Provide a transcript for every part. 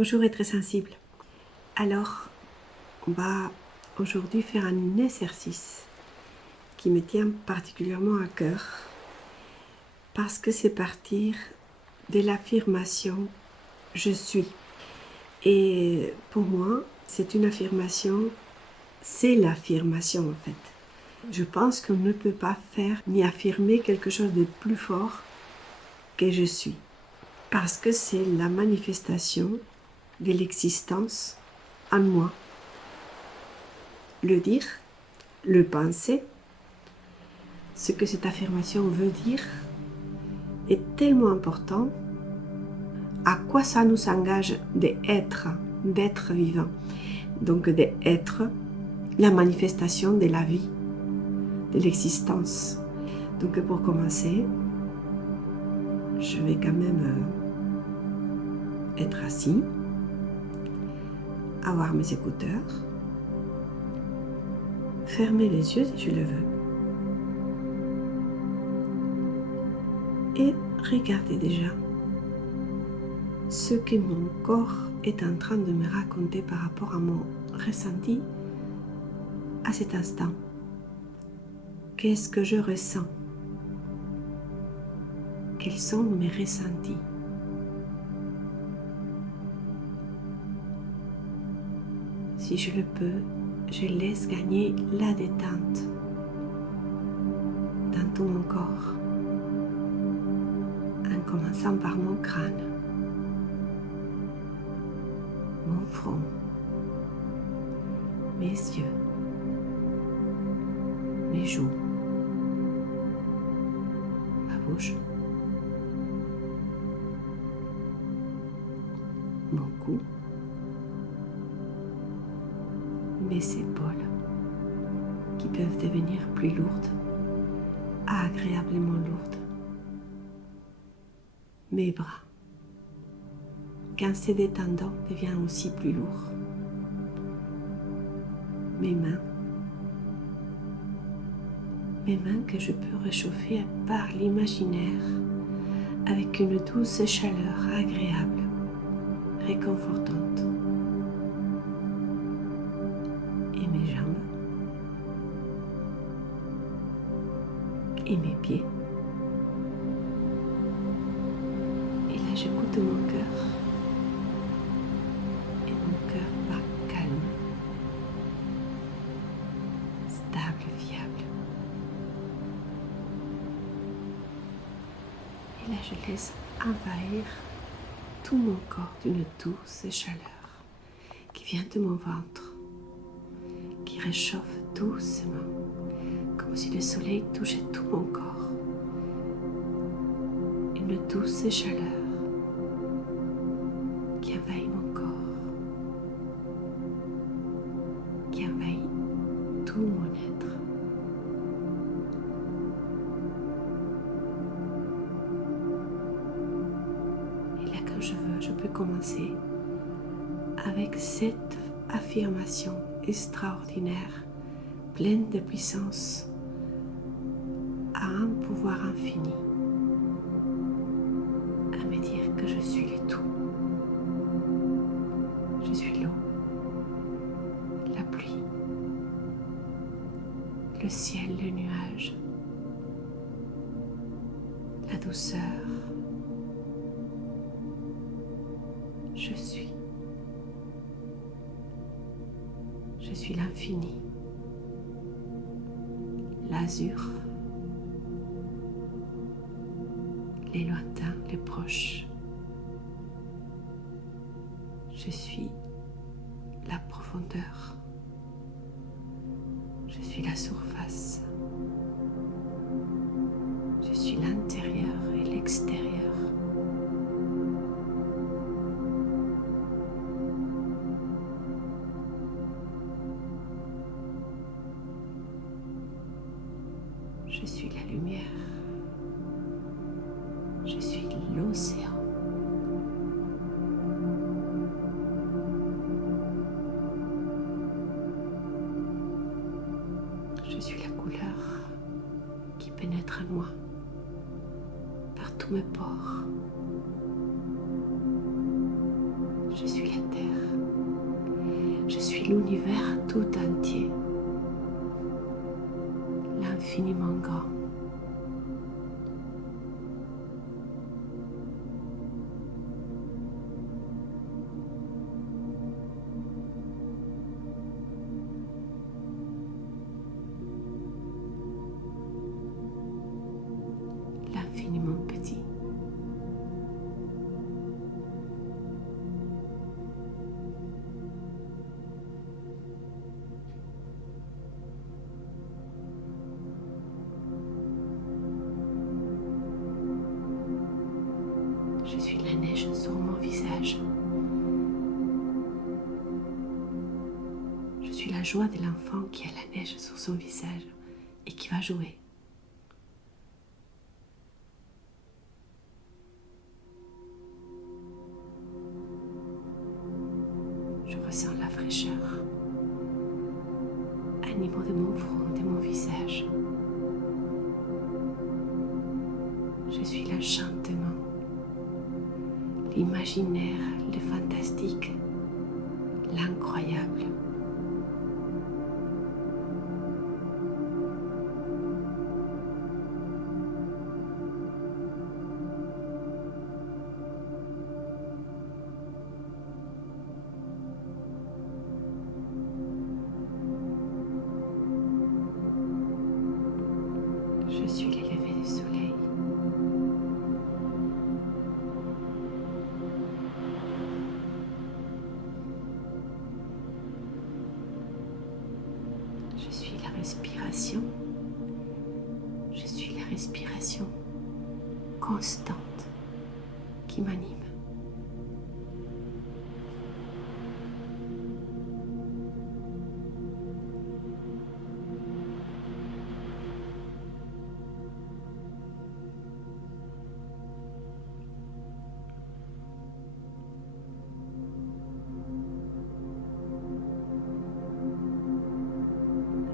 Bonjour être sensible. Alors, on va aujourd'hui faire un exercice qui me tient particulièrement à cœur parce que c'est partir de l'affirmation « je suis ». Et pour moi, c'est l'affirmation en fait. Je pense qu'on ne peut pas faire ni affirmer quelque chose de plus fort que je suis. Parce que c'est la manifestation de l'existence en moi. Le dire, le penser, ce que cette affirmation veut dire est tellement important. À quoi ça nous engage d'être vivant, donc d'être la manifestation de la vie, de l'existence. Donc pour commencer, je vais quand même être assis, avoir mes écouteurs, fermer les yeux si je le veux et regarder déjà ce que mon corps est en train de me raconter par rapport à mon ressenti à cet instant. Qu'est-ce que je ressens? Quels sont mes ressentis? Si je le peux, je laisse gagner la détente dans tout mon corps, en commençant par mon crâne, mon front, mes yeux, mes joues, ma bouche, mon cou, mes épaules qui peuvent devenir plus lourdes, agréablement lourdes, mes bras, quand c'est détendant, devient aussi plus lourd, mes mains que je peux réchauffer par l'imaginaire avec une douce chaleur agréable, réconfortante. Et mes jambes et mes pieds. Et là, j'écoute mon cœur. Et mon cœur bat calme, stable, fiable. Et là, je laisse envahir tout mon corps d'une douce chaleur qui vient de mon ventre, qui réchauffe doucement, comme si le soleil touchait tout mon corps. Une douce chaleur qui envahit mon corps, qui envahit tout mon être. Et là, quand je veux, je peux commencer avec cette affirmation extraordinaire, pleine de puissance, à un pouvoir infini, à me dire que je suis le tout. Je suis l'eau, la pluie, le ciel, le nuage, la douceur. Je suis. Je suis l'infini, l'azur, les lointains, les proches. Je suis la profondeur. Je suis la surface. Je suis l'intérieur et l'extérieur. Je suis la lumière. Je suis l'océan. Je suis la couleur qui pénètre en moi par tous mes pores. Je suis la l'univers tout entier, l'infiniment grand. L'infiniment petit. Je suis la neige sur mon visage. Je suis la joie de l'enfant qui a la neige sur son visage et qui va jouer. Je ressens la fraîcheur au niveau de mon front, de mon visage. Je suis l'enchantement, l'imaginaire, le fantastique, l'incroyable. Je suis les levées du soleil. Je suis la respiration. Je suis la respiration constante qui m'anime.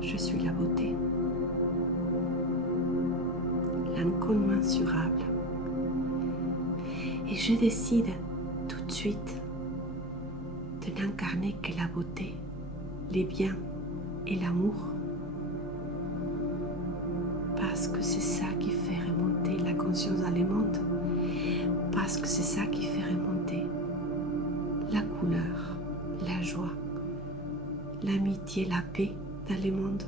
Je suis la beauté, l'incommensurable. Et je décide tout de suite de n'incarner que la beauté, les biens et l'amour. Parce que c'est ça qui fait remonter la conscience dans le monde. Parce que c'est ça qui fait remonter la couleur, la joie, l'amitié, la paix dans le monde.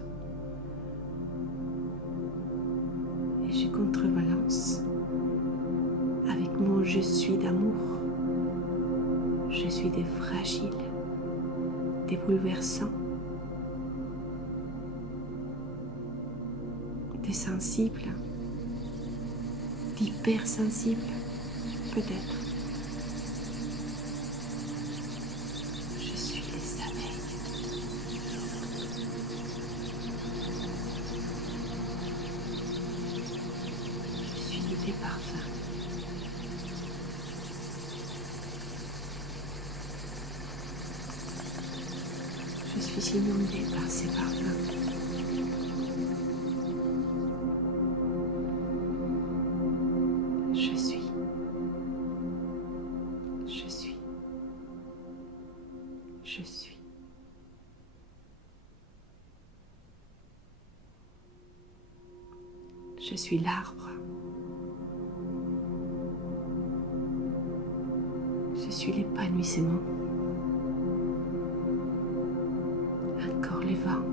Et je contrebalance avec mon je suis d'amour. Je suis des fragiles, des bouleversants, des sensibles, d'hypersensibles, peut-être. Je suis les abeilles. Je suis des parfums. Je suis inondée par ces parfums. Je suis. Je suis. Je suis. Je suis l'arbre. Je suis l'épanouissement. Encore le vent.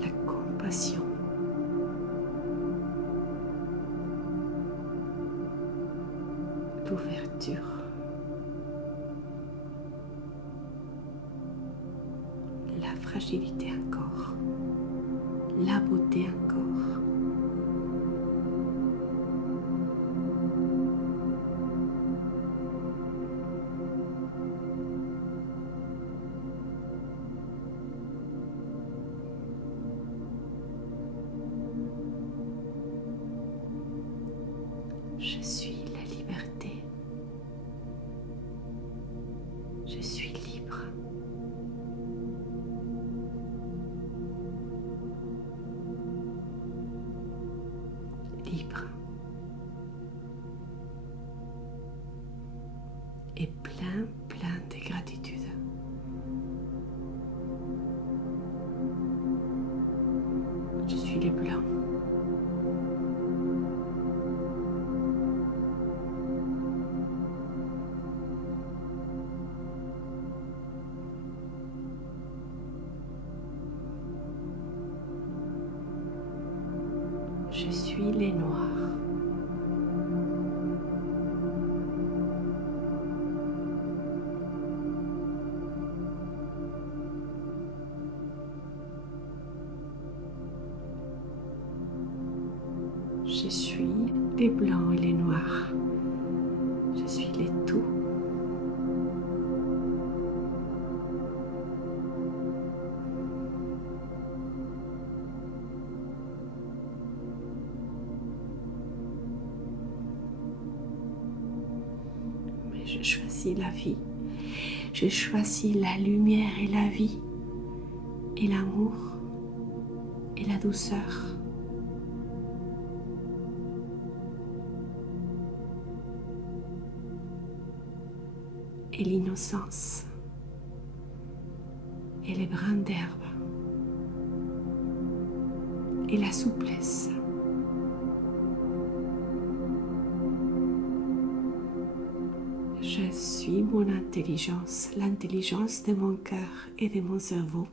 La compassion. L'ouverture. La fragilité encore. La beauté encore. Je suis la liberté. Je suis libre. libre et plein de gratitude. Je suis le blanc. Je suis les noirs. Je suis les blancs et les noirs. Je suis les tout. Mais je choisis la vie. Je choisis la lumière et la vie, et l'amour et la douceur. Et l'innocence et les brins d'herbe et la souplesse. Je suis mon intelligence, l'intelligence de mon cœur et de mon cerveau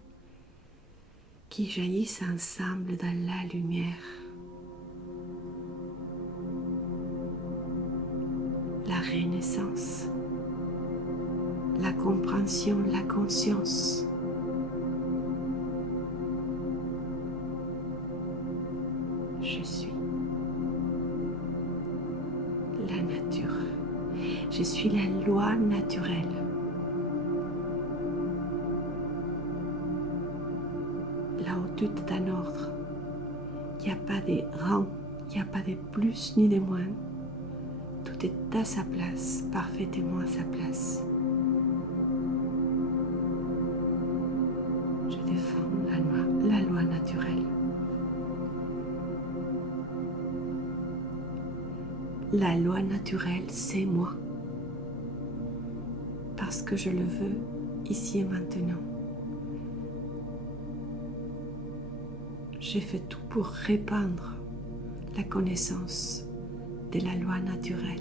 qui jaillissent ensemble dans la lumière. La renaissance, la compréhension, la conscience. Je suis la nature. Je suis la loi naturelle. Là où tout est en ordre, il n'y a pas de rang, il n'y a pas de plus ni de moins. Tout est à sa place, parfaitement à sa place. Je défends la loi naturelle. La loi naturelle, c'est moi. Parce que je le veux, ici et maintenant. J'ai fait tout pour répandre la connaissance de la loi naturelle.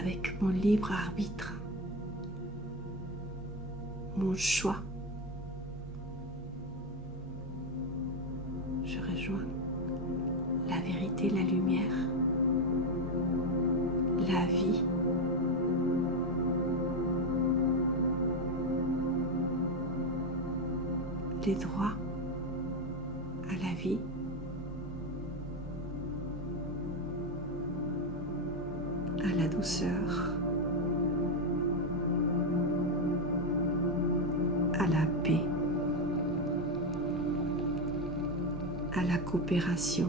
Avec mon libre arbitre, mon choix, je rejoins la vérité, la lumière, la vie. Les droits à la vie, à la douceur, à la paix, à la coopération,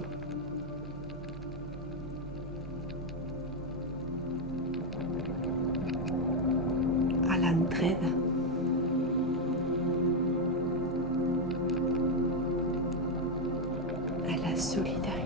à l'entraide, à la solidarité.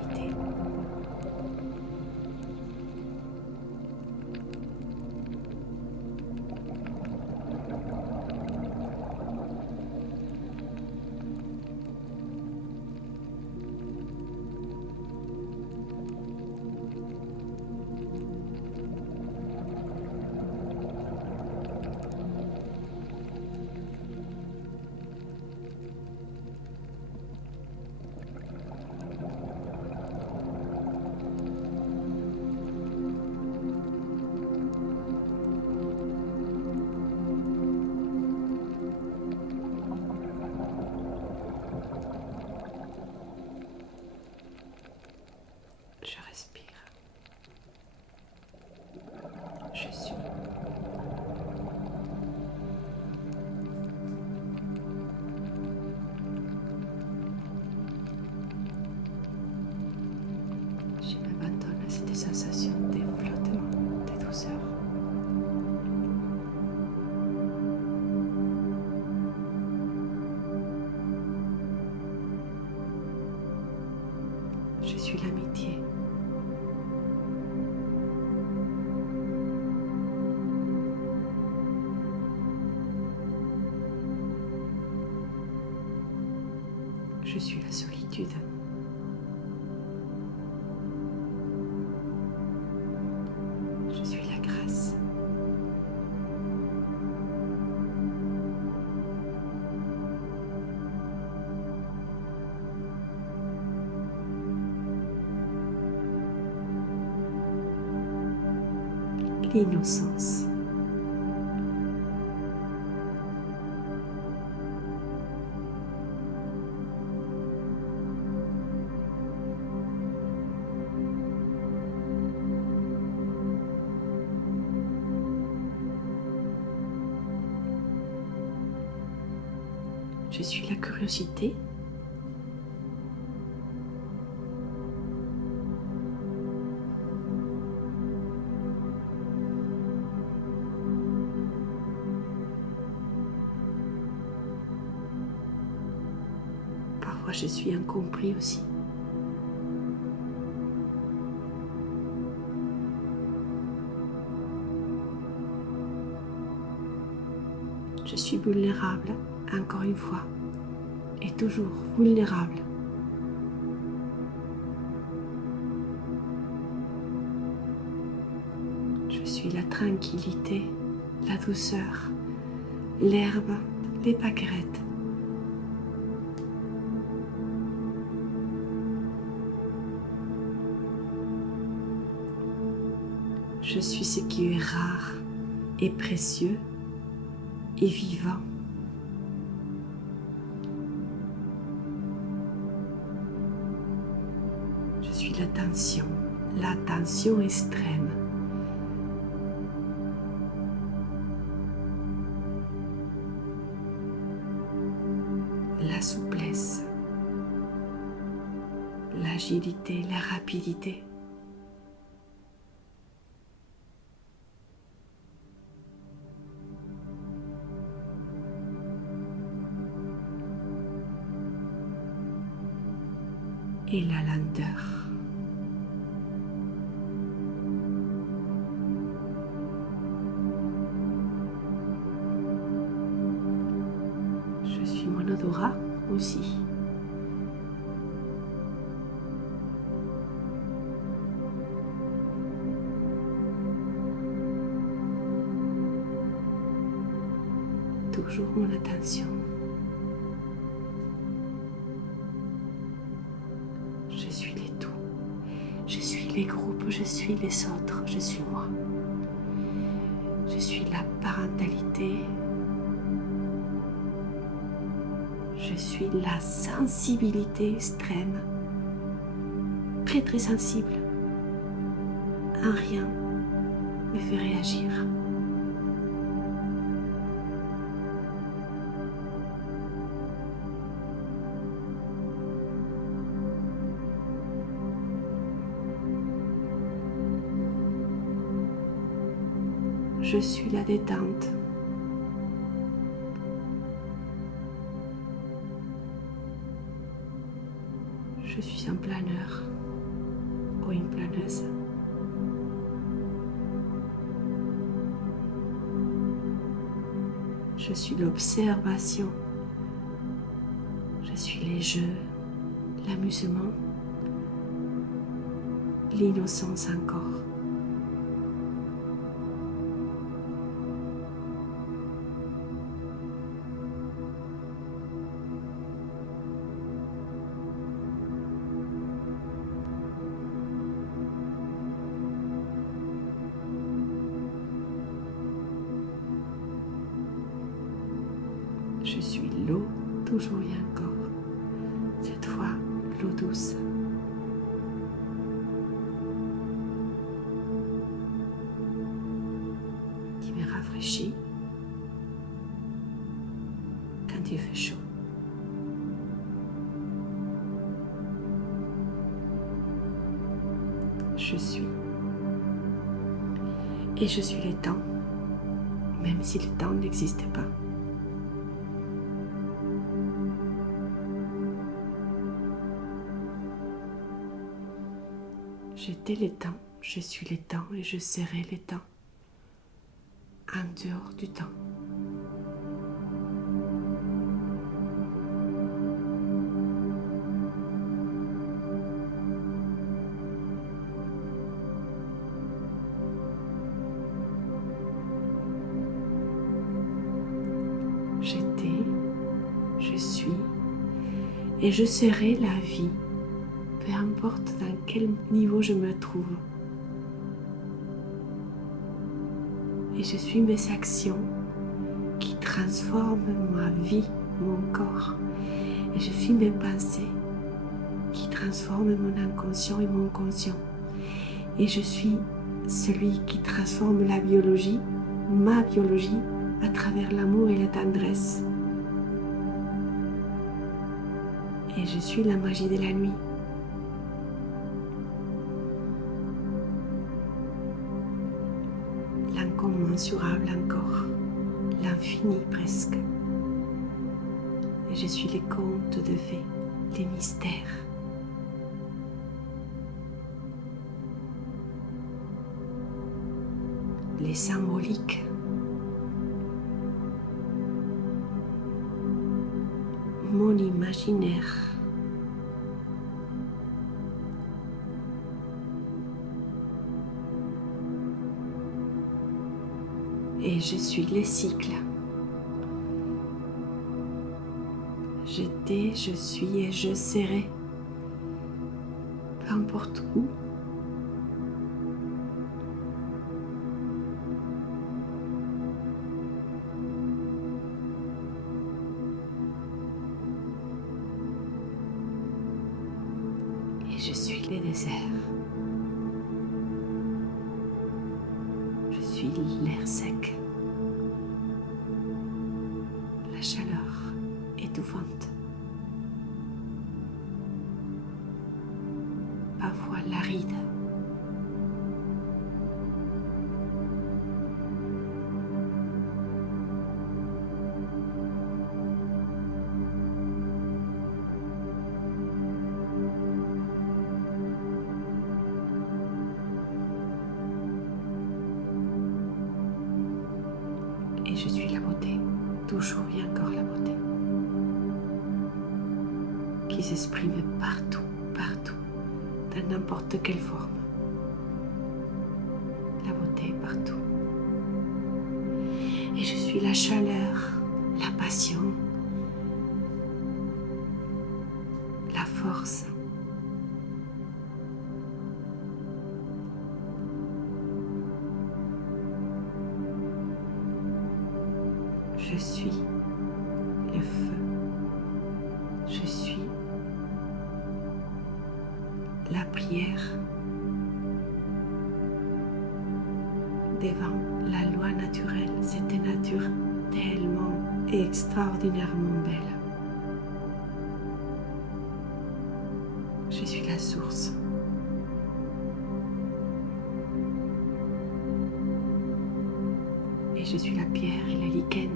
suis l'amitié. Je suis la solitude. Je suis la grâce. L'innocence. Je suis la curiosité. Parfois, je suis incompris aussi. Je suis vulnérable, encore une fois, et toujours vulnérable. Je suis la tranquillité, la douceur, l'herbe, les pâquerettes. Je suis ce qui est rare et précieux et vivant. Je suis la tension extrême. La souplesse, l'agilité, la rapidité. Et la lenteur. Je suis mon odorat aussi. Toujours mon attention. Je suis les tout. Je suis les groupes, je suis les autres, je suis moi. Je suis la parentalité. Je suis la sensibilité extrême. Très très sensible. Un rien me fait réagir. Je suis la détente. Je suis un planeur ou une planeuse. Je suis l'observation. Je suis les jeux, l'amusement, l'innocence encore. Je suis l'eau, toujours et encore. Cette fois, l'eau douce. Qui me rafraîchit quand il fait chaud. Je suis. Et je suis le temps, même si le temps n'existe pas. J'étais les temps, je suis les temps et je serai les temps, en dehors du temps. J'étais, je suis et je serai la vie, peu importe dans quel niveau je me trouve. Et je suis mes actions qui transforment ma vie, mon corps. Et je suis mes pensées qui transforment mon inconscient et mon conscient. Et je suis celui qui transforme la biologie, ma biologie, à travers l'amour et la tendresse. Et je suis la magie de la nuit. L'incommensurable encore, l'infini presque. Et je suis les contes de fées, les mystères. Les symboliques. Mon imaginaire. Et je suis les cycles. J'étais, je suis et je serai. Peu importe où. Et je suis les déserts. Je suis l'air sec. La chaleur étouffante. Parfois l'aride. Et je suis la beauté, toujours et encore la beauté, qui s'exprime partout, partout, dans n'importe quelle forme. La beauté partout. Et je suis la chaleur, la passion, la force. Je suis le feu. Je suis la prière devant la loi naturelle. Cette nature tellement et extraordinairement belle. Je suis la source. Et je suis la pierre et le lichen.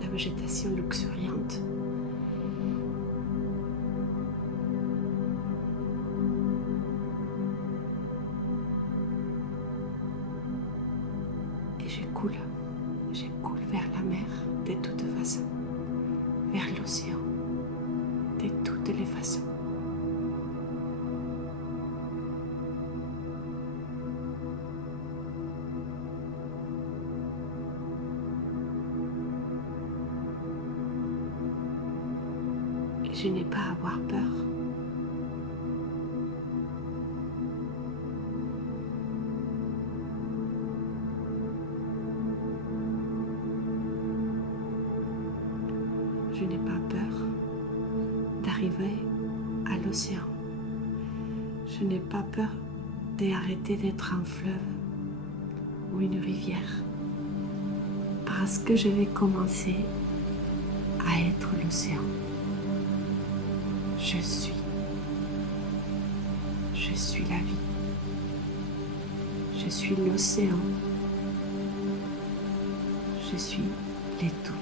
La végétation luxuriante. Et je coule vers la mer de toute façon, vers l'océan de toutes les façons. Je n'ai pas à avoir peur. Je n'ai pas peur d'arriver à l'océan. Je n'ai pas peur d'arrêter d'être un fleuve ou une rivière. Parce que je vais commencer à être l'océan. Je suis la vie. Je suis l'océan. Je suis les tout.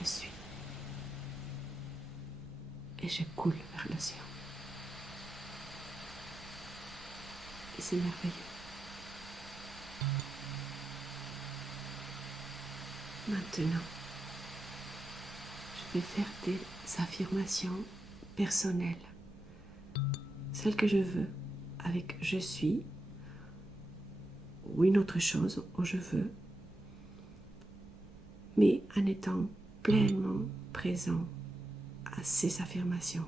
je suis. Et je coule vers l'océan. Et c'est merveilleux. Maintenant, je vais faire des affirmations personnelles. Celles que je veux, avec je suis, ou une autre chose où je veux, mais en étant pleinement présent à ces affirmations.